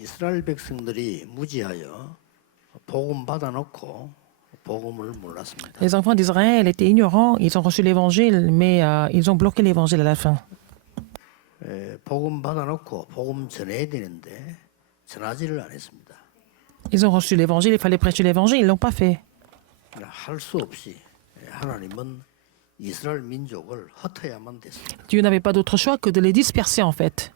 이스라엘 백성들이 무지하여 복음 받아놓고 복음을 몰랐습니다. Les enfants d'Israël étaient ignorants, ils ont reçu l'évangile, mais ils ont bloqué l'évangile à la fin. 복음 받아놓고 복음 전해야 되는데 전하지를 안 했습니다. Ils ont reçu l'évangile, il fallait prêcher l'évangile, ils ne l'ont pas fait. 할 수 없이 하나님은 이스라엘 민족을 흩어야만 됐습니다. Dieu n'avait pas d'autre choix que de les disperser en fait.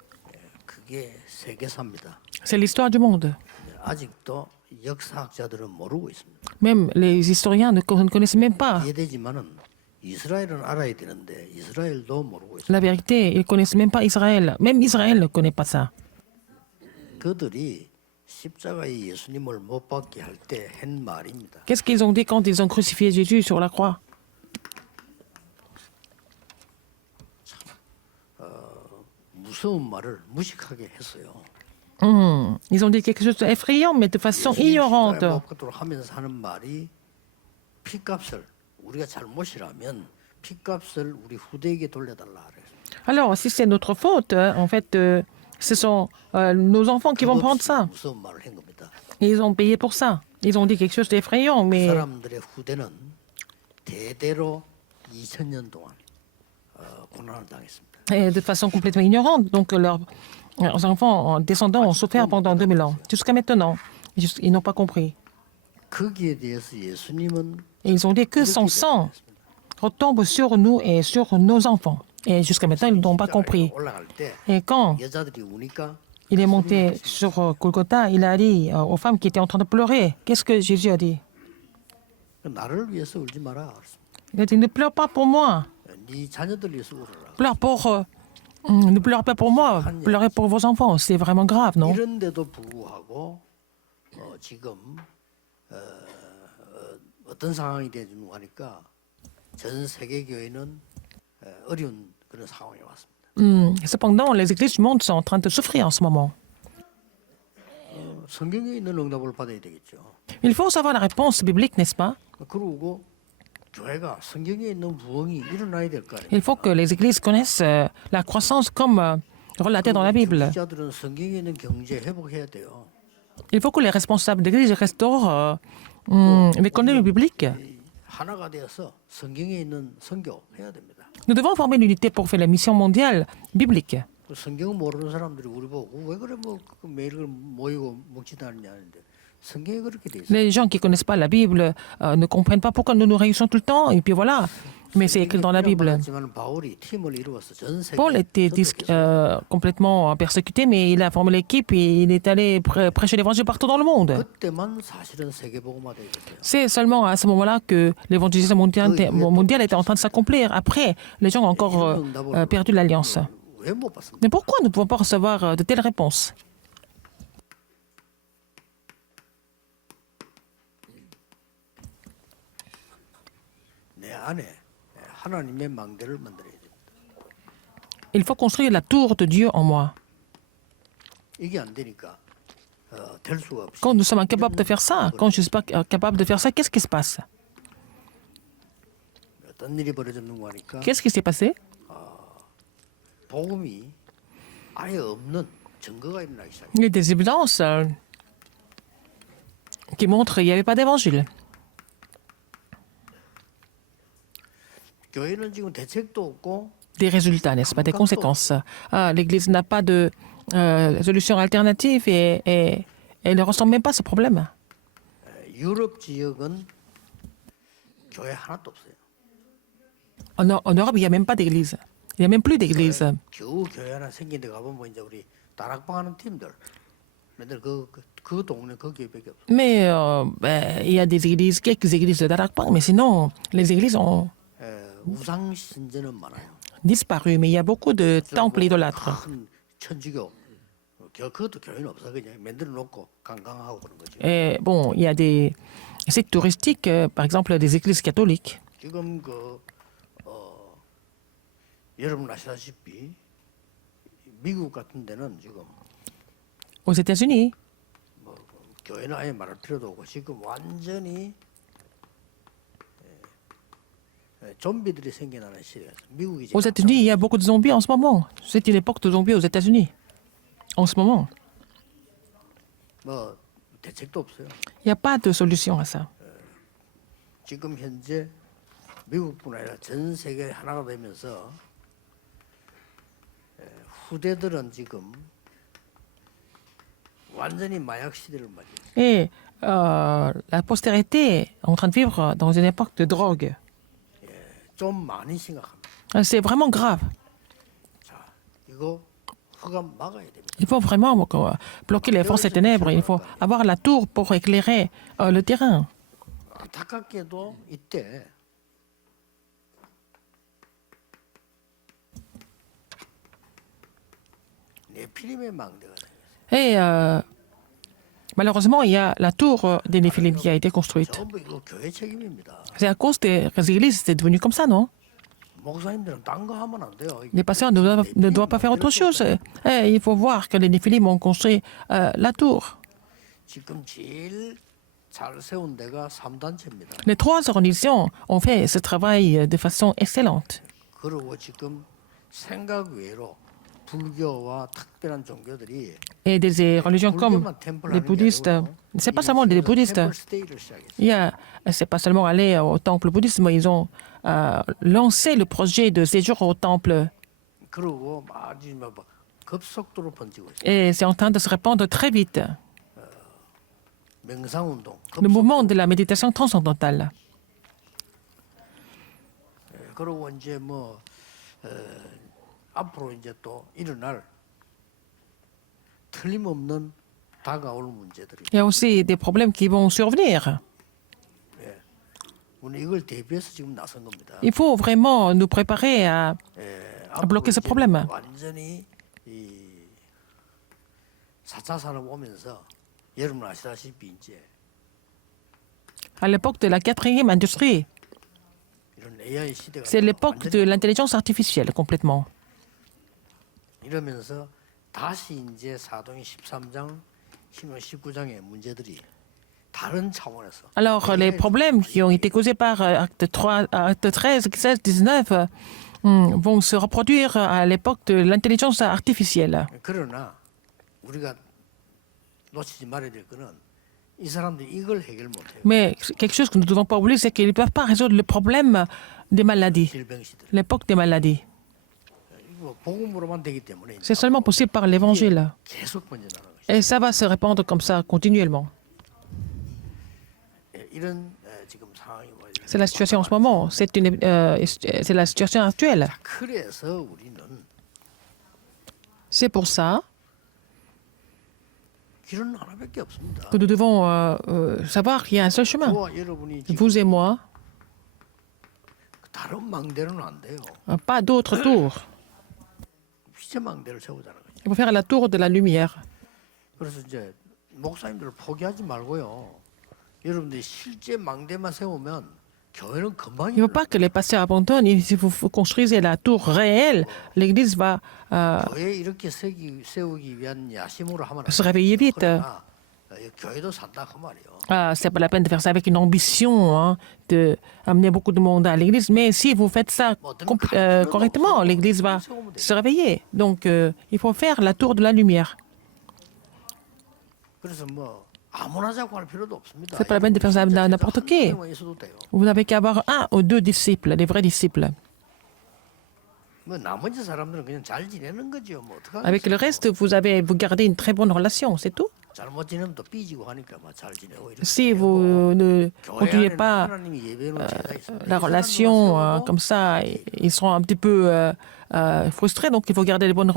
그게 세계사입니다. C'est l'histoire du monde. 아직도 역사학자들은 모르고 있습니다. Même les historiens ne connaissent même pas 이해되지만은 이스라엘은 알아야 되는데 이스라엘도 모르고 있습니다. la vérité, ils ne connaissent même pas Israël. Même Israël ne connaît pas ça. 그들이 십자가에 예수님을 못 박게 할 때 한 말입니다. Qu'est-ce qu'ils ont dit quand ils ont crucifié Jésus sur la croix? 무서운 말을 무식하게 했어요. Ils ont dit quelque chose d'effrayant, mais de façon ignorante. 못 받도록 하면서 하는 말이 피값을 우리가 잘못이라면 피값을 우리 후대에게 돌려달라 그래요. Alors, si c'est notre faute, en fait, ce sont nos enfants qui vont prendre ça. 무서운 말을 한 겁니다. Et ils ont payé pour ça. Ils ont dit quelque chose d'effrayant, mais 사람들의 후대는 대대로 2000년 동안 고난을 당했습니다. et de façon complètement ignorante. Donc, leurs enfants descendants ont souffert pendant 2000 ans. Jusqu'à maintenant, ils n'ont pas compris. 거기에 대해서 예수님은 Et ils ont dit que son sang retombe sur nous et sur nos enfants. Et jusqu'à maintenant, ils n'ont pas compris. 올라갈 때 Et quand 여자들이 우니까 il est monté sur Golgotha, il a dit aux femmes qui étaient en train de pleurer, qu'est-ce que Jésus a dit? 나를 위해서 울지 마라. Il a dit, ne pleure pas pour moi. 네 자녀들 위해서 울어라. Pleure pour... ne pleurez pas pour moi, pleurez pour vos enfants. C'est vraiment grave, non? 이런데도 불구하고 지금 어떤 상황이 되는가 하니까 전 세계 교회는 어려운 그런 상황에 왔습니다. Cependant, les églises du monde sont en train de souffrir en ce moment. 성경에 있는 응답을 받아야 되겠죠. Il faut savoir la réponse biblique, n'est-ce pas? 그리고 교회가 성경에 있는 부흥이 일어나야 될 거 아니에요. Il faut que les églises connaissent la croissance comme relatée dans la Bible. 기자들은 성경에 있는 경제 회복해야 돼요. Il faut que les responsables d'église restaurent l'économie biblique. 하나가 되어서 성경에 있는 선교 해야 됩니다. Nous devons former l'unité pour faire la mission mondiale biblique. 성경 모르는 사람들이 우리 보고 왜 그래 뭐 매일 모이고 먹지도 않냐 하는데 성경에 그렇게 돼 있어요. Les gens qui ne connaissent pas la Bible ne comprennent pas pourquoi nous nous réunissons tout le temps. Et puis voilà. Mais c'est écrit dans la Bible. Paul était complètement persécuté, mais il a formé l'équipe et il est allé prêcher l'évangile partout dans le monde. C'est seulement à ce moment-là que l'évangélisation mondiale était en train de s'accomplir. Après, les gens ont encore perdu l'alliance. Mais pourquoi nous ne pouvons pas recevoir de telles réponses? Il faut construire la tour de Dieu en moi. Quand nous sommes incapables de faire ça, quand je ne suis pas capable de faire ça, qu'est-ce qui se passe? Qu'est-ce qui s'est passé? Il y a des évidences qui montrent qu'il n'y avait pas d'évangile. Des résultats, n'est-ce pas, des conséquences. L'Église n'a pas de solution alternative et elle ne ressent même pas ce problème. En Europe, il n'y a même pas d'église. Il n'y a même plus d'église. Mais il y a des églises, quelques églises de Darakpang, mais sinon, les églises ont disparu. Mais il y a beaucoup de temples idolâtres. Et bon, il y a des sites touristiques, par exemple des églises catholiques. Aux États-Unis, aux États-Unis, il y a beaucoup de zombies en ce moment. C'est une époque de zombies aux États-Unis. En ce moment. 뭐 대책도 없어요. Il n'y a pas de solution à ça. 지금 현재 미국뿐 아니라 전 세계 하나가 되면서 후대들은 지금 완전히 마약 시대를 맞이해요. Et la postérité est en train de vivre dans une époque de drogue. 좀 많이 심각합니다. C'est vraiment grave. 자, 이거 흑암 막아야 됩니다. Il faut vraiment bloquer les forces des ténèbres. Il faut avoir la tour pour éclairer le terrain. 안타깝게도 이때 네피림의 망대가 생겼어요. Et malheureusement, il y a la tour des Néphilim qui a été construite. 전부 이거 교회 책임입니다. C'est à cause des églises, c'est devenu comme ça, non? 목사님들은 딴 거 하면 안 돼요. Les pasteurs ne doivent pas faire autre chose. Il faut voir que les Néphilim ont construit la tour. 지금 제일 잘 세운 데가 3단체입니다. Les trois organisations ont fait ce travail de façon excellente. 그리고 지금 생각 외로 불교와 특별한 종교들이 Et des religions comme les bouddhistes, c'est pas seulement des bouddhistes. C'est pas seulement aller au temple bouddhiste, mais ils ont lancé le projet de séjour au temple. 그리고 아주 급속도로 번지고 있어요. Et c'est en train de se répandre très vite. 명상운동. Le mouvement de la méditation transcendantale. 그리고 이제 뭐 앞으로 이제 또 일어날 틀림없는 다가올 문제들이. Il y a aussi des problèmes qui vont survenir. 우리 이걸 대비해서 지금 나선 겁니다. Il faut vraiment nous préparer à bloquer ce problème. 완전히 이 4차 산업 오면서 여러분 아시다시피 이제 À l'époque de la quatrième industrie, 이런 AI 시대가 c'est l'époque de l'intelligence artificielle complètement. 이러면서 다시 이제 사도행 13장, 신명 19장의 문제들이 다른 차원에서. Alors, les problèmes qui ont été causés par acte 13, 16, 19 vont se reproduire à l'époque de l'intelligence artificielle. 그러나 우리가 놓치지 말아야 될 거는 이 사람들이 이걸 해결 못해요. Mais quelque chose que nous ne devons pas oublier, c'est qu'ils ne peuvent pas résoudre le problème des maladies, 질병 시대. l'époque des maladies. 이거 복음으로만 되기 때문에 C'est seulement possible par l'évangile. 계속 번져나가는 것이. Et ça va se répandre comme ça continuellement. 이런 지금 상황이 와요. C'est la situation en ce moment. C'est la situation actuelle. 그래서 우리는 C'est pour ça 길은 하나밖에 없습니다. que nous devons savoir qu'il y a un seul chemin. 저와 여러분이 지금 Vous et moi, 다른 망대로는 안 돼요. pas d'autre tour. 빛의 망대를 세우자는 거죠. Il faut faire la tour de la lumière. 그래서 이제 목사님들을 포기하지 말고요. 여러분들이 실제 망대만 세우면 교회는 금방 Il ne faut pas que les pasteurs abandonnent. Si vous construisez la tour réelle, l'Église va 교회 이렇게 세우기 위한 야심으로 하면 안 se réveiller vite. 그러나 교회도 산다 그 말이에요. C'est pas la peine de faire ça avec une ambition d'amener beaucoup de monde à l'Église. Mais si vous faites ça correctement, l'Église va se réveiller. Donc, il faut faire la tour de la lumière. 그래서 뭐 아무나 자고 할 필요도 없습니다. C'est pas la peine de faire ça n'importe qui. 한 명만 있어도 돼요. Vous n'avez qu'à avoir un ou deux disciples, des vrais disciples. 뭐 나머지 사람들은 그냥 잘 지내는 거죠. 뭐 Avec le reste, vous gardez une très bonne relation, c'est tout. 잘못 지내면 또 삐지고 하니까 뭐 잘 지내고 이렇게. Si vous ne continuez 교회 pas 안에는 하나님이 예배는 제가 있습니다. la 이 relation 사람들만 comme ça, ils seront un petit peu frustrés. Donc, il faut garder les bonnes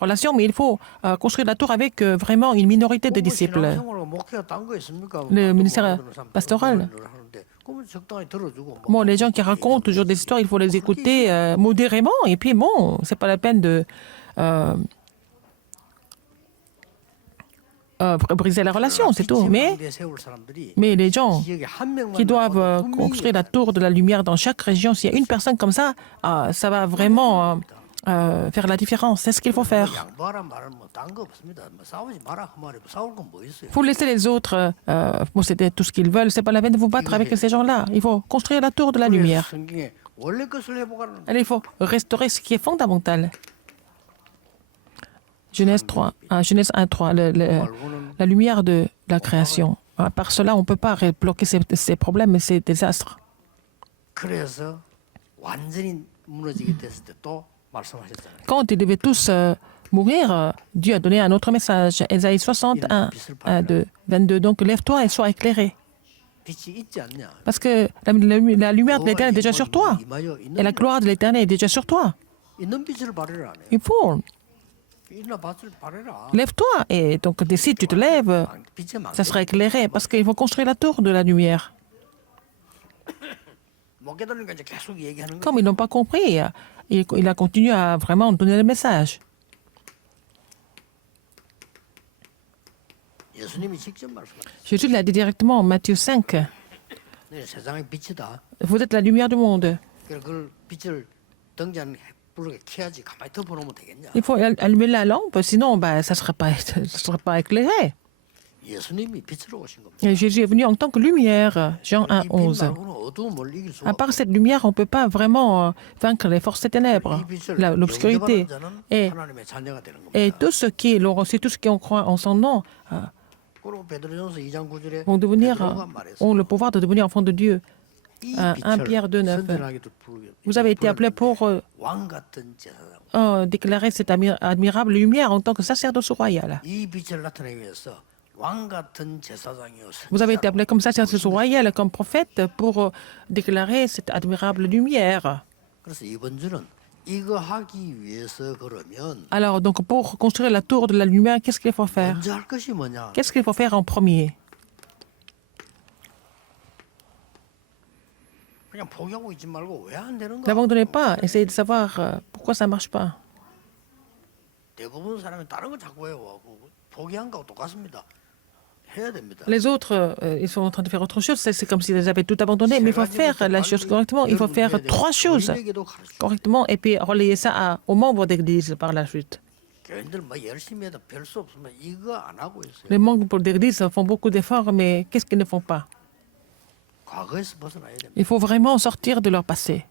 relations, mais il faut construire la tour avec vraiment une minorité de disciples. 신앙생활하고 목회가 딴 거 있습니까? Le 뭐 ministère 그런 사람 pastoral. 하는데 그러면 적당히 들어주고 뭐. Bon, les gens qui racontent toujours des histoires, il faut les écouter modérément. Et puis, bon, c'est pas la peine de briser la relation, c'est tout. Mais les gens qui doivent construire la tour de la lumière dans chaque région, s'il y a une personne comme ça, ça va vraiment faire la différence. C'est ce qu'il faut faire. Il faut laisser les autres posséder tout ce qu'ils veulent. C'est pas la peine de vous battre avec ces gens-là. Il faut construire la tour de la lumière. Et il faut restaurer ce qui est fondamental. Genèse 1, 3. la lumière de la création. Par cela, on ne peut pas bloquer ces problèmes et ces désastres. 그래서 완전히 무너지게 됐을 때 또 말씀하셨잖아요. Quand ils devaient tous mourir, Dieu a donné un autre message. Ésaïe 61, 2, 22. Donc, lève-toi et sois éclairé. 빛이 있지 않냐? Parce que la lumière de l'Éternel est déjà sur toi. Et la gloire de l'Éternel est déjà sur toi. 있는 빛을 발해라. Il faut. 있나 빛을 발해라. Lève-toi. Et donc, si tu te lèves, 빛에 막 ça sera éclairé. Parce qu'il faut construire la tour de la lumière. 못 깨달으니까 이제 계속 얘기하는 거. Comme ils n'ont pas compris, il a continué à vraiment donner le message. 예수님이 직접 말씀하셨어요. Jésus l'a dit directement en Matthieu 5. 네, 세상의 빛이다. Vous êtes la lumière du monde. 그래서 그걸 빛을 등잔 횃불에 켜야지 가만히 덮어놓으면 되겠냐? Il faut allumer la lampe, sinon ça ne serait pas éclairé. 예수님이 빛으로 오신 겁니다. Et Jésus est venu en tant que lumière, Jean 1, 이 빛 11. 말고는 어두움을 이길 수가 À part cette lumière, on ne peut pas vraiment vaincre les forces des ténèbres, 이 빛을 l'obscurité. 영접하는 Et, 자는 하나님의 자녀가 되는 겁니다. et tous ceux qui l'ont reçu, tous ceux qui ont cru en son nom, 그리고 베드로전서 2장 9절에 vont devenir, 베드로가 말했어요. ont le pouvoir de devenir enfants de Dieu. 이 1 Pierre 2, 9. 선전하기도 부르- Vous avez été appelés pour 왕 같은 제사장. déclarer cette admirable lumière en tant que sacerdoce royal. 이 빛을 나타내기 위해서 왕 같은 제사장이요. Vous avez été appelés comme sacerdoce royal, comme prophète, pour déclarer cette admirable lumière. 그래서 이번 주는 이거 하기 위해서 그러면 Alors, donc, pour construire la tour de la lumière, qu'est-ce qu'il faut faire? 먼저 할 것이 뭐냐? Qu'est-ce qu'il faut faire en premier? 그냥 포기하고 있지 말고 왜 안 되는가? N'abandonnez pas, essayez de savoir pourquoi ça ne marche pas. 대부분 사람이 다른 거 자꾸 해요. 포기한 거하고 똑같습니다. 해야 됩니다. Les autres, ils sont en train de faire autre chose. C'est comme s'ils avaient tout abandonné. Mais il faut faire la chose correctement. Il faut faire 3 choses 우리에게도 가르쳐. correctement et puis relayer ça aux membres d'église par la suite. 교인들 뭐 열심히 해도 별 수 없으면 이거 안 하고 있어요. Les membres d'église font beaucoup d'efforts, mais qu'est-ce qu'ils ne font pas? 과거에서 벗어나야 됩니다. Il faut vraiment sortir de leur passé.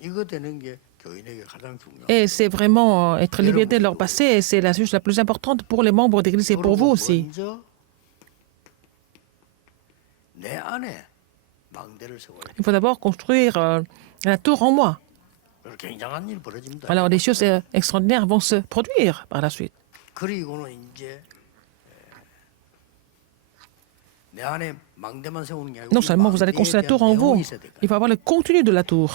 이거 되는 게 교인에게 가장 중요해요. Et c'est vraiment être libéré de leur passé. Et c'est la chose la plus importante pour les membres d'église et pour vous aussi. 먼저 내 안에 망대를 세워야 돼요. Il faut d'abord construire la tour en moi. 굉장한 일이 벌어집니다. Alors des choses extraordinaires vont se produire par la suite. 그리고는 이제 내 안에 망대만 세우는 게 아니고 Non seulement vous allez construire la tour en vous, il faut avoir le contenu de la tour.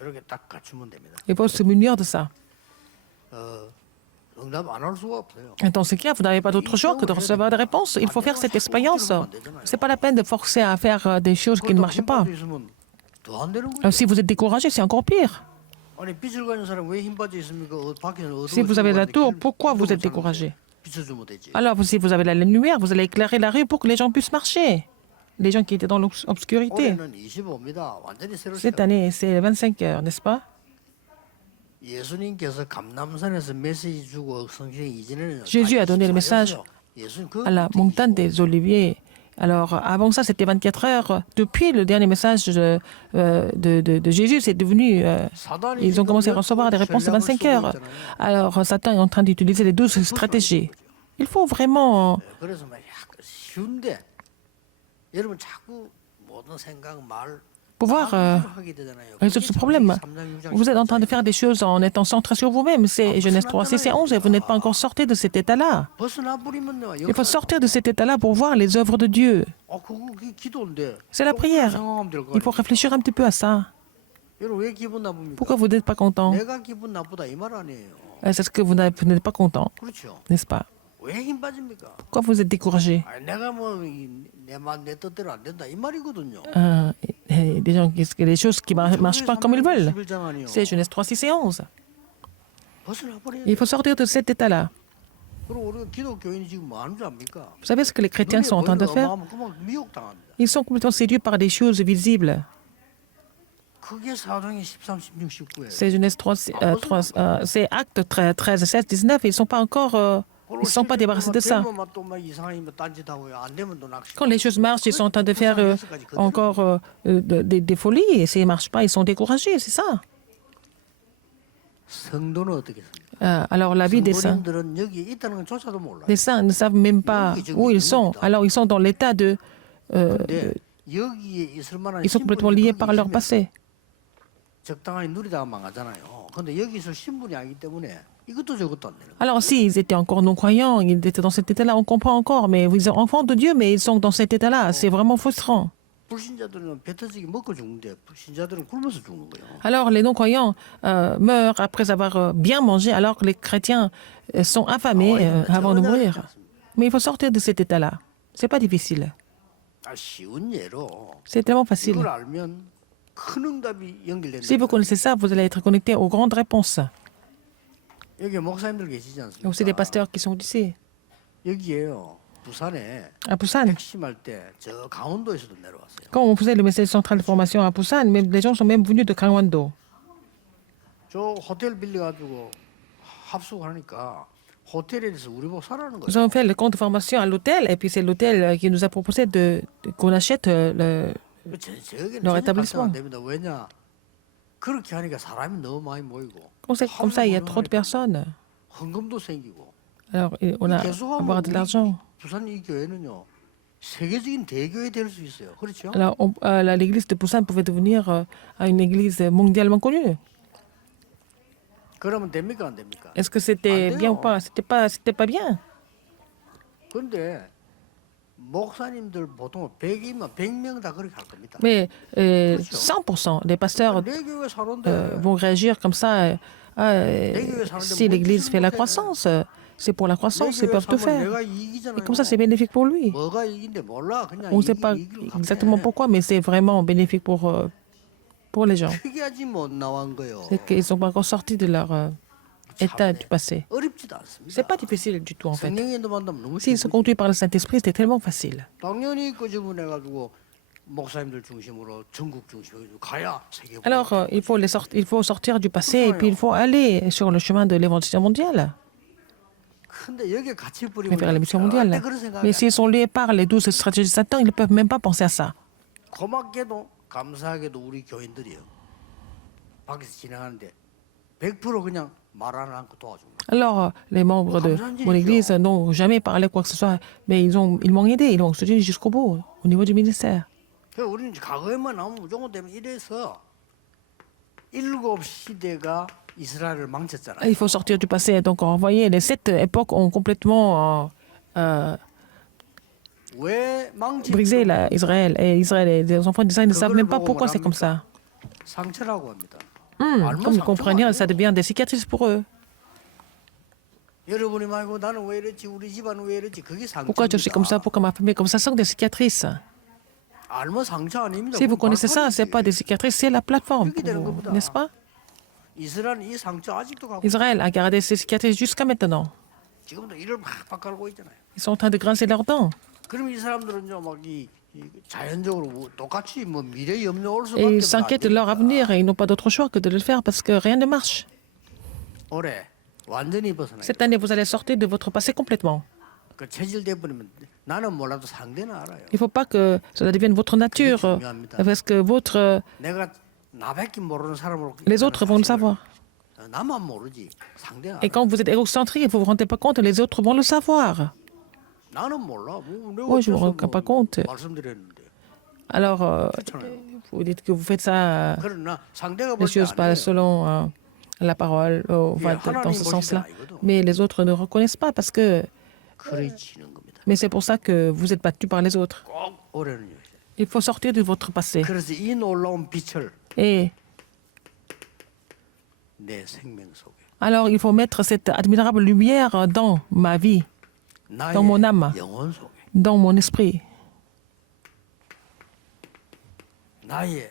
이렇게 딱 갖추면 됩니다. Il faut se munir de ça. 응답 안 할 수가 없어요. Et dans ce cas, vous n'avez pas d'autre choix que de recevoir des réponses. Il faut faire cette expérience. C'est pas la peine de forcer à faire des choses qui ne marchent pas. 더안 되는 거예요. Si vous êtes découragé, c'est encore pire. 아니 빛을 가진 사람 왜 힘 빠져 있습니까? 밖에는 어두워. Si vous avez la tour, pourquoi vous êtes découragé? 비춰주면 되지. Alors, si vous avez la lumière, vous allez éclairer la rue pour que les gens puissent marcher. Les gens qui étaient dans l'obscurité. 올해는 25입니다. 완전히 새로 Cette 시작. année, c'est 25 heures, n'est-ce pas? 예수님께서 감남산에서 메시지 주고 성경 이전에는 Jésus a donné le message 예수님 그 à la montagne des Oliviers. Alors, avant ça, c'était 24 heures. Depuis le dernier message de Jésus, c'est devenu... 사단이 ils ont 지금 commencé à recevoir des réponses de 25 heures. Alors, Satan est en train d'utiliser les 12 stratégies. Il faut vraiment... 그래서 막 쉬운데 여러분 자꾸 모든 생각 말 pouvoir 하게 되잖아요. résoudre ce problème. Vous êtes en train de faire des choses en étant centré sur vous-même. C'est Genèse 3, 6 et 11 et vous n'êtes pas encore sorti de cet état-là. 벗어나 버리면요. Il faut sortir de cet état-là pour voir les œuvres de Dieu. 그게 기도인데. C'est la prière. 생각하면 될 거 Il faut réfléchir un petit peu à ça. 여러분 왜 기분 나쁩니까? Pourquoi vous n'êtes pas content? 내가 기분 나쁘다 이 말 아니에요. C'est ce que vous n'êtes pas content, 그렇죠. n'est-ce pas? 왜 힘 빠집니까? Pourquoi vous êtes découragé? 아니, 내가 뭐내 뜻대로 안 된다 이 말이거든요. Des gens, les choses qui ne marchent pas comme ils veulent. 11장 아니요. C'est Genèse 3, 6 et 11. 벗어나 버려야 Il faut sortir de cet état-là. 그리고 우리 기독교인이 지금 뭐 하는 줄 압니까? Vous savez ce que les chrétiens sont en train de faire? 그만 미혹당합니다. Ils sont complètement séduits par des choses visibles. 그게 사도행전 13, 16, 19예요. C'est Genèse 3, c'est Actes 13, 16, 19. Ils ne sont pas encore... ils ne sont pas débarrassés de ça. Quand les choses marchent, ils sont en train de faire encore des folies. Et s'ils ne marchent pas, ils sont découragés, c'est ça. 성도는 어떻게 습니까? Alors la vie des saints. 성도님들은 여기 있다는 건 조차도 몰라요. Les saints ne savent même pas où ils sont. Alors ils sont dans l'état 근데 여기에 있을 만한 ils sont complètement 신분이 liés 거기 par leur 있으면 passé. 적당히 누리다가 망하잖아요. 근데 여기 있을 신분이 아니기 때문에 이것도 저것도 안 되는 거예요. Alors s'ils étaient encore non-croyants, ils étaient dans cet état-là, on comprend encore. Mais ils sont enfants de Dieu, mais ils sont dans cet état-là. C'est vraiment frustrant. 불신자들은 배 터지게 먹고 죽는데 신자들은 굶어서 죽는 거예요. Alors les non-croyants meurent après avoir bien mangé, alors que les chrétiens sont affamés avant de mourir. Mais il faut sortir de cet état-là. C'est pas difficile. 쉬운 예로 C'est tellement facile. 이걸 알면 큰 응답이 연결된다. Si vous connaissez ça, vous allez être connecté aux grandes réponses. 여기 목사님들 계시지 Il y a aussi des 않습니까? pasteurs qui sont ici. 여기에요. 부산에 À Busan, 핵심할 때 저 강원도에서도 내려왔어요. quand on faisait le message central de formation à Busan, même, les gens sont même venus de Gangwon-do. 저 호텔 빌려가지고 합숙하니까 호텔에 대해서 우리 보고 사라는 Nous 거예요. avons fait le compte de formation à l'hôtel, et puis c'est l'hôtel qui nous a proposé qu'on achète 저에게는 leur 전혀 établissement. 안 됩니다. 왜냐? 그렇게 하니까 사람이 너무 많이 모이고 Comme ça, il y a trop de personnes. 헌금도 생기고 Alors, on a à avoir de l'argent. 부산 이 교회는요 세계적인 대교회 될 수 있어요. 그렇죠? Alors, l'église de Busan pouvait devenir une église mondialement connue. 그러면 됩니까 안 됩니까? Est-ce que c'était 안 돼요. bien ou pas? C'était pas bien. 근데 목사님들 보통 100이면 100명 다 그렇게 할 겁니다. Mais 100% des pasteurs 내 교회 사는데 vont réagir comme ça. Si l'église fait la croissance, c'est pour la croissance, ils peuvent tout faire. 내가 Et 이기잖아요. comme ça, c'est bénéfique pour lui. 뭐가 이긴데 몰라. 그냥 On ne sait pas 이기를 exactement 갚네. pourquoi, mais c'est vraiment bénéfique pour les gens. 특이하지 못 나온 거요. C'est qu'ils sont pas encore sortis de leur état du passé. 어렵지도 않습니다. C'est pas difficile du tout, en fait. 성령이 만나면 너무 S'ils sont 쉽고 conduits par le Saint-Esprit, c'était tellement facile. 당연히 끄집어내가지고 목사님들 중심으로 전국 중심으로 가야 세계. Alors, il faut sortir du passé et puis il faut aller sur le chemin de l'évangélisation mondiale, 근데 여기 같이 mais 뿌리면 vers la mission mondiale. Mais s'ils sont liés par les 12 stratégies de Satan, ils ne peuvent même pas penser à ça. 고맙게도 감사하게도 우리 교인들이요. 밖에서 지나가는데 100% 그냥 말 안 하고 도와줍니다. Alors, les membres de mon église n'ont jamais parlé quoi que ce soit, mais ils m'ont aidé, ils m'ont soutenu jusqu'au bout, au niveau du ministère. 그래서 우리는 과거에만 나오면 무조건 되면 이래서 일곱 시대가 이스라엘을 망쳤잖아요. Il faut sortir du passé. Donc, vous voyez, les 7 époques ont complètement 왜 망치? brisé Israël. Et Israël, et les enfants d'Israël ne savent même pas pourquoi c'est comme ça. 상처라고 합니다. Comme vous comprenez, ça devient des cicatrices pour eux. 여러분이 말고 나는 왜 이랬지? 우리 집안은 왜 이랬지? 그게 Pourquoi je suis comme ça? 상처입니다. Pourquoi ma famille est comme ça? Ce sont des cicatrices. 알면 상처 아닙니다. Si vous 그건 connaissez ça, ce n'est pas des cicatrices, c'est la plateforme pour vous, n'est-ce pas? 이스라엘은 이 상처 아직도 갖고 Israël a gardé ses cicatrices jusqu'à maintenant. 지금도 이를 막 깔고 있잖아요. Ils sont en train de grincer leurs dents. 그럼 이 사람들은요 막이 자연적으로 똑같이 뭐 미래 염려 올 Et 수밖에 ils s'inquiètent de leur avenir et ils n'ont pas d'autre choix que de le faire parce que rien ne marche. 올해 완전히 벗어나요. Cette année, vous allez sortir de votre passé complètement. 그 체질돼 버리면 나는 몰라도 상대는 알아요. Il ne faut pas que cela devienne votre nature, parce que 내가 나밖에 모르는 사람으로 les autres vont le savoir. 나만 모르지 상대는 Et 알아. quand vous êtes égocentrique et vous ne vous rendez pas compte, les autres vont le savoir. 나는 몰라. 뭐 내가 Moi, je ne me 어째서 rends pas compte. 말씀드렸는데. Alors, 그렇잖아요. vous dites que vous faites ça, 그러나 상대가 les choses pas 볼때안 selon la parole, dans ce sens-là. Mais les autres ne reconnaissent pas parce que... 그래 지는 겁니다. Mais c'est pour ça que vous êtes battu par les autres. 꼭 올해는요. Il faut sortir de votre passé. 그래서 이 놀라운 빛을 Et 내 생명 속에 alors, il faut mettre cette admirable lumière dans ma vie, 나의 dans mon âme, 영혼 속에 dans mon esprit, 나의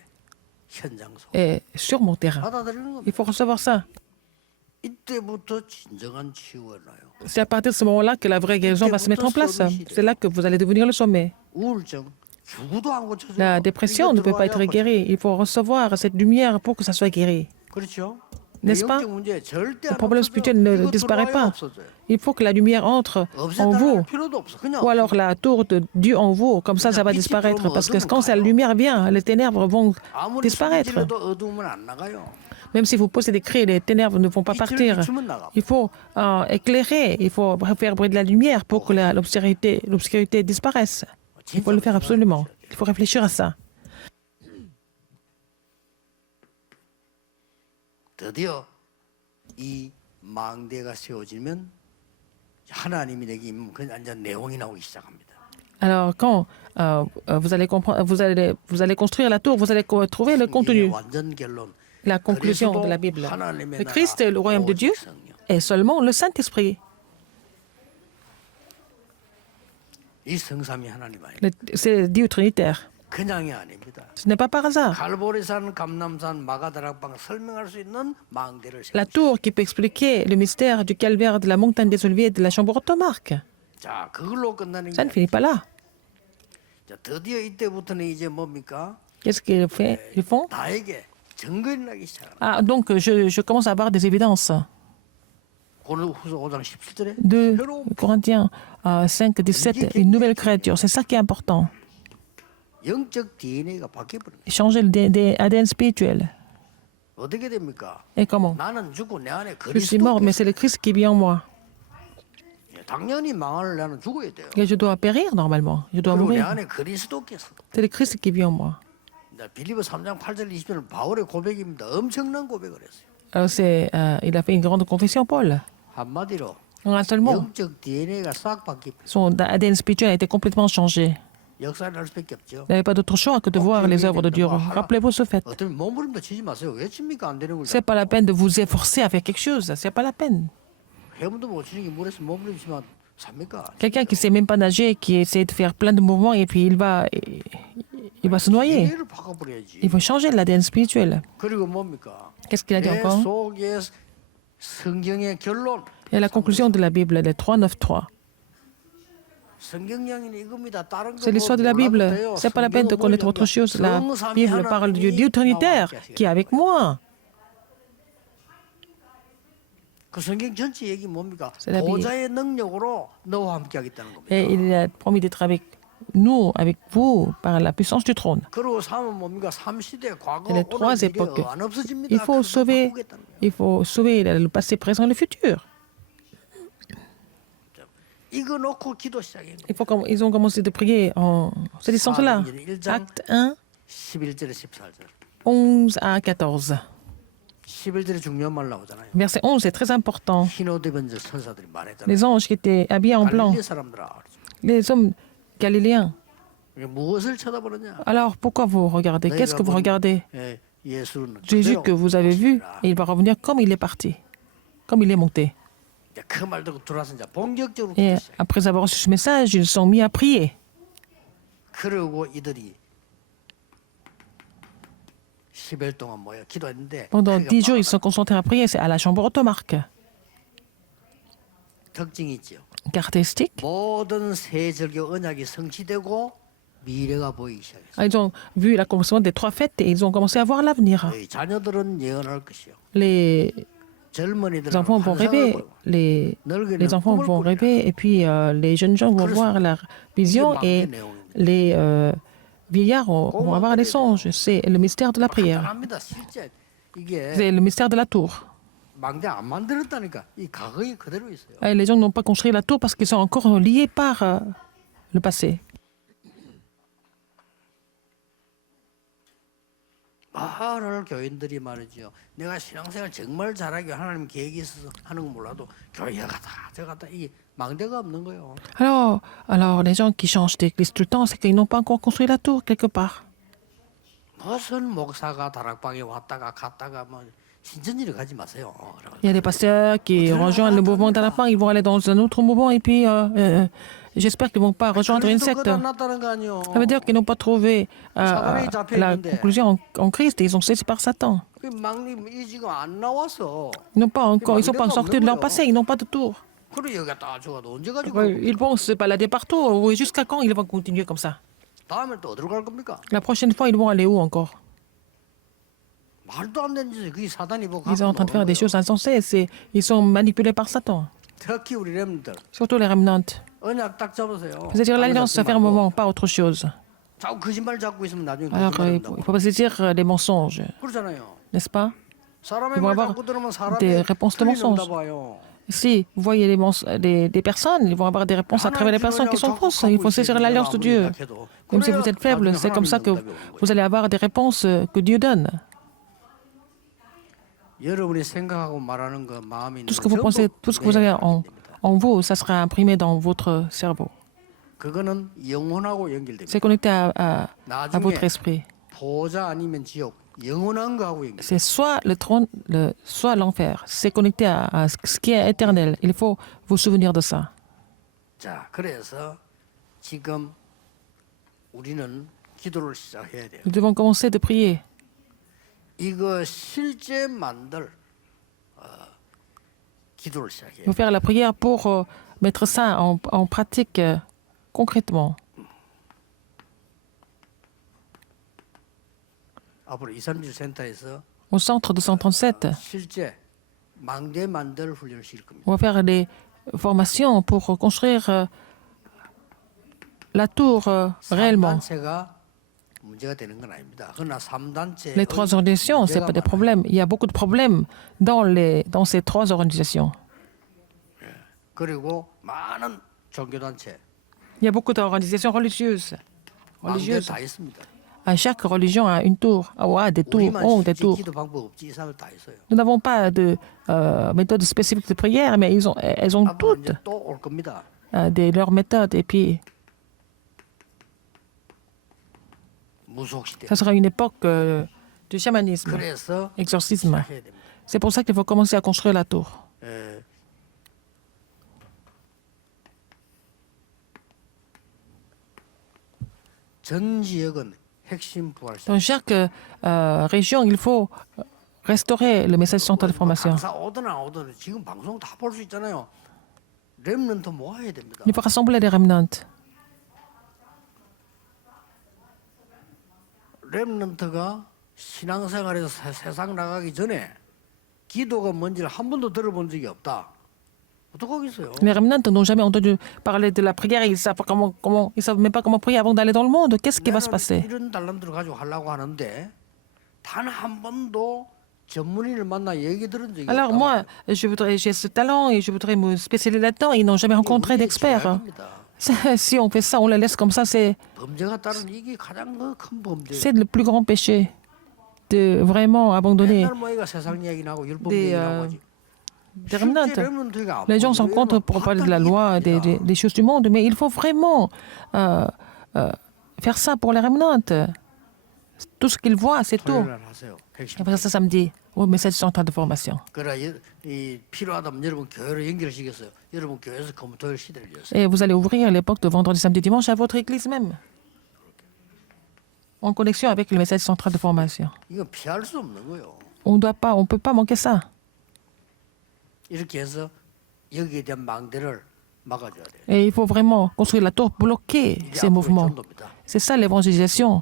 현장 속에 et sur mon terrain. 받아들이는 겁니다. Il faut recevoir ça. 이때부터 진정한 치유가 나요. C'est à partir de ce moment-là que la vraie guérison va se mettre en place. C'est là que vous allez devenir le sommet. 우울증 죽어도 안 고쳐져. La dépression ne peut pas être guérie. Il faut recevoir cette lumière pour que ça soit guéri. 그렇죠? N'est-ce pas? 영적 문제 절대 Le 안 problème 없어져. spirituel ne 이거 disparaît 들어와야 pas. 없어져요. Il faut que la lumière entre en vous. 없앴다는 필요도 없어. 그냥 Ou alors la tour de Dieu en vous. Comme ça va disparaître. Parce que quand la lumière vient, les ténèbres vont 아무리 disparaître. 숨기려도 어두움은 안 나가요. Même si vous posez des cris, les ténèbres ne vont pas partir. 비추면 나가. Il faut éclairer, il faut faire briller de la lumière pour que l'obscurité disparaisse. Il faut le faire absolument. Il faut réfléchir à ça. 드디어 이 망대가 세워지면 하나님이 내게 임하면 그 완전 내용이 나오기 시작합니다. Alors, quand vous allez comprendre, vous allez construire la tour, vous allez trouver le contenu, 완전 결론. la conclusion de la Bible. Le Christ est le royaume de Dieu et seulement le Saint-Esprit. 이 성삼위 하나님 아니에요. C'est Dieu trinitaire. 그냥이 아닙니다. Ce n'est pas par hasard. 갈보리산, 감남산, 마가다락방 설명할 수 있는 망대를 La 세웠어요. tour qui peut expliquer le mystère du calvaire, de la montagne des Oliviers et de la chambre automarque. 자, 그걸로 끝나는 Ça ne 게 finit pas là. 자, 드디어 이때부터는 이제 뭡니까? Qu'est-ce qu'ils font? 나에게 증거가 나기 시작합니다. Ah, donc je commence à avoir des évidences. 고린도후서 5장 17절에 2 Corinthiens 5, 17, une nouvelle créature. C'est ça qui est important. 영적 DNA가 바뀌어버립니다. Changer le ADN spirituel. 어떻게 됩니까? Et comment? 나는 죽고 내 안에 Je suis mort, mais c'est le Christ qui vit en moi. 당연히 망할 나는 죽어야 돼요. Et je dois périr normalement. Je dois 그리고 내 mourir. 안에 그리스도께서 C'est le Christ qui vit en moi. 빌립보 3장 8절 20절은 바울의 고백입니다. 엄청난 고백을 했어요. Alors il a fait une grande confession, Paul. 한마디로 En un seul mot, 영적 DNA가 싹 바뀌고 son ADN spirituel a été complètement changé. 역사를 할 수밖에 없죠. Il n'avait pas d'autre choix que de voir les œuvres de Dieu. Rappelez-vous ce fait. 어떤 몸부림도 치지 마세요. 왜 칩니까? 안 되는 걸. C'est pas la peine de vous efforcer à faire quelque chose. C'est pas la peine. 해문도 못 치는 게 물에서 몸부림 치면 삽니까? Quelqu'un qui sait même pas nager, qui essaie de faire plein de mouvements et puis il va se noyer. DNA를 바꿔버려야지. Il faut changer l'ADN spirituel. 그리고 뭡니까? Qu'est-ce qu'il a dit 내 encore? 속에 성경의 결론. Et la conclusion de la Bible, les 3.9.3. 성경량이 이겁니다. 다른 거 C'est l'histoire de la Bible. C'est pas la peine de connaître autre chose. La Bible parle du Dieu trinitaire qui est avec moi. 그 성경 전체 얘기 뭡니까? C'est la Bible. 보좌의 능력으로 너와 함께 하겠다는 겁니다. Et il a promis d'être avec nous, avec vous, par la puissance du trône. 그리고 삶은 뭡니까? 3시대 과거 Et les 오늘 trois 미래 époques. 안 없어집니다. Il faut sauver, il faut sauver le passé, présent et le futur. 이거 놓고 기도 시작해요. Ils ont commencé de prier en ce sens-là. Acte 1, 11절에 14절. 11 à 14. 11절에 중요한 말 나오잖아요. Verset 11 est très important. 흰옷 입은 천사들이 말했잖아요. Les anges qui étaient habillés en blanc, 갈릴리 사람들아. les hommes galiléens. 무엇을 쳐다보느냐? Alors pourquoi vous regardez? Qu'est-ce que vous regardez? 예, 예수는 Jésus que vous avez vu, et il va revenir comme il est parti, comme il est monté. 그 말 듣고 들어와서 이제 본격적으로 Et 기도 시작해요. après avoir reçu ce message, ils sont mis à prier. 그러고 이들이 10일 동안 모여 기도했는데 Pendant 그게 10 jours, ils 막 sont concentrés à prier. C'est à la chambre automarque. 특징이 있죠. Caractéristique. 모든 세 절교 언약이 성취되고 미래가 보이기 시작했어요. Ils ont vu l'accomplissement des 3 fêtes et ils ont commencé à voir l'avenir. 너희 자녀들은 예언할 것이요. Les 젊은이들은 enfants vont 환상을 rêver, 보고 les 늙은이는 enfants 꿈을 vont 꾸리라. rêver et puis les jeunes gens vont voir leur vision et les vieillards vont avoir des songes. C'est le mystère de la prière. 간단합니다. 실제 이게 C'est le mystère de la tour. 망대 안 만들었다니까 이 과거에 그대로 있어요. Et les gens n'ont pas construit la tour parce qu'ils sont encore liés par le passé. 많은 교인들이 말이죠. 내가 신앙생활 정말 잘하게 하나님 계획이 있어서 하는 건 몰라도 교회가 가다 저 가다 이 망대가 없는 거예요. Alors les gens qui changent d'église tout le temps, c'est qu'ils n'ont pas encore construit la tour quelque part. 무슨 목사가 다락방에 왔다가 갔다가 뭐 신천지를 가지 마세요. Il y a des pasteurs qui rejoignent le mouvement d'Alapin, ils vont aller dans un autre mouvement et puis j'espère qu'ils ne vont pas rejoindre une secte. Ça veut dire qu'ils n'ont pas trouvé la conclusion en Christ et ils ont cessé par Satan. Ils n'ont pas encore, ils sont pas sortis de leur passé, ils n'ont pas de tour. Ils vont se balader partout. Jusqu'à quand ils vont continuer comme ça? La prochaine fois, ils vont aller où encore? Ils sont en train de faire des choses insensées. Ils sont manipulés par Satan. Surtout les remnants. C'est-à-dire l'alliance, ça fait un moment, pas autre chose. Alors, il ne faut pas se dire les mensonges, n'est-ce pas? 사람의 vont 말 avoir 자꾸 들으면 des 사람이 réponses de 틀린 mensonges. 응답 와요. Si vous voyez des personnes, ils vont avoir des réponses à travers les personnes qui sont fausses. Il faut saisir l'alliance de Dieu. Même si vous êtes faible, c'est comme ça que vous allez avoir des réponses que Dieu donne. 여러분이 생각하고 말하는 거 마음이 Tout ce que vous pensez, tout ce que vous avez en vous, ça sera imprimé dans votre cerveau. 그거는 영혼하고 연결됩니다. C'est connecté à 나중에 votre esprit. 보호자 아니면 지옥 영원한 거하고 연결. C'est soit le trône, soit l'enfer. C'est connecté à ce qui est éternel. Il faut vous souvenir de ça. 자, 그래서 지금 우리는 기도를 시작해야 돼요. Nous devons commencer de prier. 이거 실제 만들 기도를 시작해요. Il faut faire la prière pour mettre ça en pratique concrètement. 앞으로 237 센터에서 Au centre 237, 실제 망대 만들 훈련을 시킬 겁니다. on va faire des formations pour construire la tour réellement. 3단체가 문제가 되는 건 아닙니다. 그러나 3단체 Les trois organisations, ce n'est pas des problèmes. Il y a beaucoup de problèmes dans ces trois organisations. 그리고 많은 종교단체 Il y a beaucoup d'organisations religieuses. 망대 다 있습니다. Chaque religion a une tour, a des tours, 우리만 ont des 실제 tours. 기도 방법 없지 이 사람 다 있어요. Nous n'avons pas de méthode spécifique de prière, mais elles ont 앞으로 toutes 이제 또 올 겁니다. leurs méthodes. Et puis, 무속 시대. ça sera une époque du chamanisme, 그래서 exorcisme. 시작해야 됩니다. C'est pour ça qu'il faut commencer à construire la tour. 에, 전 지역은 핵심 부활사. Dans chaque région, il faut restaurer le message central de formation. 강사 오든 안 오든 지금 방송 다 볼 수 있잖아요. 렘넌트 모아야 됩니다. Il faut rassembler les remnants. 렘넌트가 신앙생활에서 세상 나가기 전에 기도가 뭔지를 한 번도 들어본 적이 없다. 어떡하겠어요? Les remnants n'ont jamais entendu parler de la prière. Ils savent ils savent même pas comment prier avant d'aller dans le monde. Qu'est-ce qui va se passer? 이런 달란트를 가지고 하려고 하는데 단 한 번도 전문인을 만나 얘기 들은 적이 Alors 없다. moi, j'ai ce talent et je voudrais me spécialiser là-dedans. Ils n'ont jamais rencontré d'experts. Si on fait ça, on les laisse comme ça, 범죄가 따른 이게 가장 큰 범죄. c'est le plus grand péché de vraiment abandonner 맨날 뭐 이가 세상 얘기 나고 율법 des, 얘기 나고 하지. des remnants. 실제 렘넌트가 안 Les gens se 보여요. rencontrent pour parler de la loi, des choses du monde, mais il faut vraiment faire ça pour les remnants. Tout ce qu'ils voient, c'est tout. 토요일 날 하세요. 핵심. Après ça, samedi, au message central de formation. 그러나 이 필요하다면 여러분 교회로 연결시켰어요. 여러분 교회에서 금토일 시대를 열었어요. Et vous allez ouvrir l'époque de vendredi, samedi, dimanche à votre église même. En connexion avec le message central de formation. 이건 피할 수 없는 거예요. On ne peut pas manquer ça. 이렇게 해서 여기에 대한 망대를 막아줘야 돼요. Et il faut vraiment construire la tour, bloquer 이게 ces 앞으로의 mouvements. 전도입니다. C'est ça l'évangélisation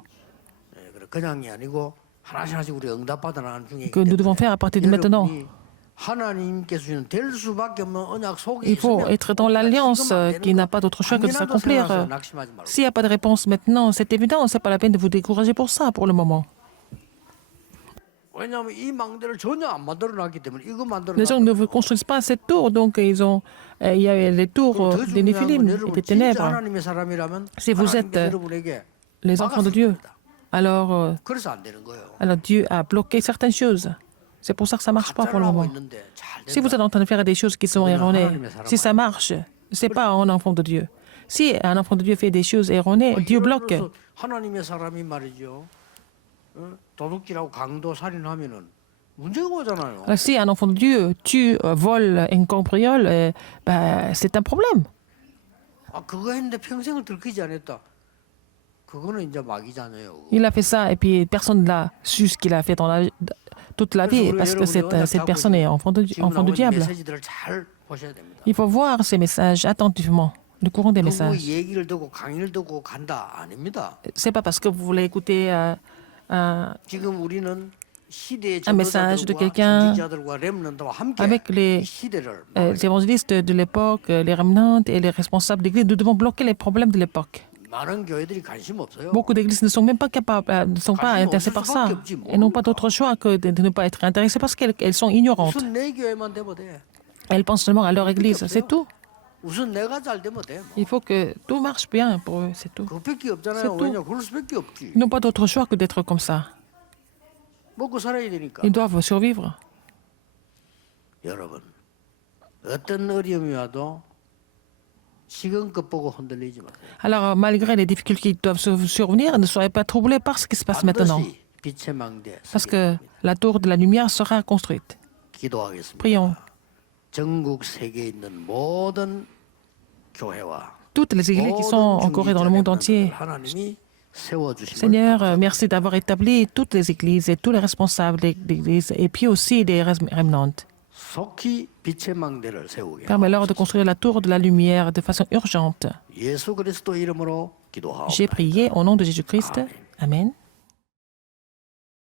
네, 그냥이 아니고 하나씩 우리 응답받아 나가는 중에 que nous devons faire à partir de maintenant. 하나님께서 주는 될 수밖에 없는 언약 속에 Il faut 있으면 être dans l'alliance qui n'a pas d'autre choix que de s'accomplir. 낙심하지 말고. S'il n'y a pas de réponse maintenant, c'est évident, c'est pas la peine de vous décourager pour ça pour le moment. 왜냐하면 이 망대를 전혀 안 만들어놨기 때문에 이거 Les gens ne construisent pas cette tour, donc il y a les tours des Néphilim et des ténèbres. 하나님의 사람이라면 Si vous êtes 여러분에게 les enfants de Dieu, alors 그래서 안 되는 거예요. Dieu a bloqué certaines choses. C'est pour ça que ça marche pas pour le 하고 moment. 있는데 잘 Si vous êtes en train de faire des choses qui sont erronées, si ça marche, c'est pas un enfant de Dieu. Si un enfant de Dieu fait des choses erronées, Dieu bloque. 하나님의 사람이 말이죠. 도둑질하고 강도 살인하면은 문제가 오잖아요. Alors, si un enfant de Dieu tue, vole, cambriole, c'est un problème. 아 그거 했는데 평생을 들키지 않았다. 그거는 이제 마귀잖아요. Il a fait ça et puis personne n'a su ce qu'il a fait toute la vie parce que cette personne est enfant du diable. 메시지들을 잘 보셔야 됩니다. Il faut voir ces messages attentivement, le courant des 누구 messages. 얘기를 듣고 강의를 듣고 간다 아닙니다. C'est pas parce que vous voulez écouter 지금 우리는 시대의 un message de 전도자들과 quelqu'un 지지자들과 렘넌트와 함께 avec 이 시대를 les évangélistes de l'époque, les remnants et les responsables d'église. Nous devons bloquer les problèmes de l'époque. 많은 교회들이 관심 없어요. Beaucoup d'églises ne sont même pas capables, ne sont pas intéressées par ça. Elles n'ont pas d'autre choix que de ne pas être intéressées parce qu'elles sont ignorantes. 우선 내 교회만 되면 돼. Elles pensent seulement à leur église, c'est tout. 우선 내가 잘 되면 돼. 뭐. Il faut que tout marche bien pour eux, c'est tout. 그것밖에 없잖아요. C'est tout. 왜냐? 그럴 수밖에 없지. Ils n'ont pas d'autre choix que d'être comme ça. 먹고 살아야 되니까. Ils doivent survivre. 여러분, 어떤 어려움이 와도 지금껏 보고 흔들리지 마세요. Alors, malgré les difficultés qui doivent survenir, ne soyez pas troublés par ce qui se passe maintenant. 반드시 빛의 망대 Parce que la tour de la lumière sera construite. 기도하겠습니다. Prions. 전국 세계에 있는 모든 교회와 Toutes les églises qui sont en Corée, dans le monde entier. 하나님이 세워주시면 Seigneur, merci d'avoir établi toutes les églises et tous les responsables d'églises et puis aussi des remnantes. 속히 빛의 망대를 세우게 Permets-leur de construire la tour de la lumière de façon urgente. 예수 그리스도 이름으로 기도하옵나이다. J'ai prié au nom de Jésus-Christ. Amen.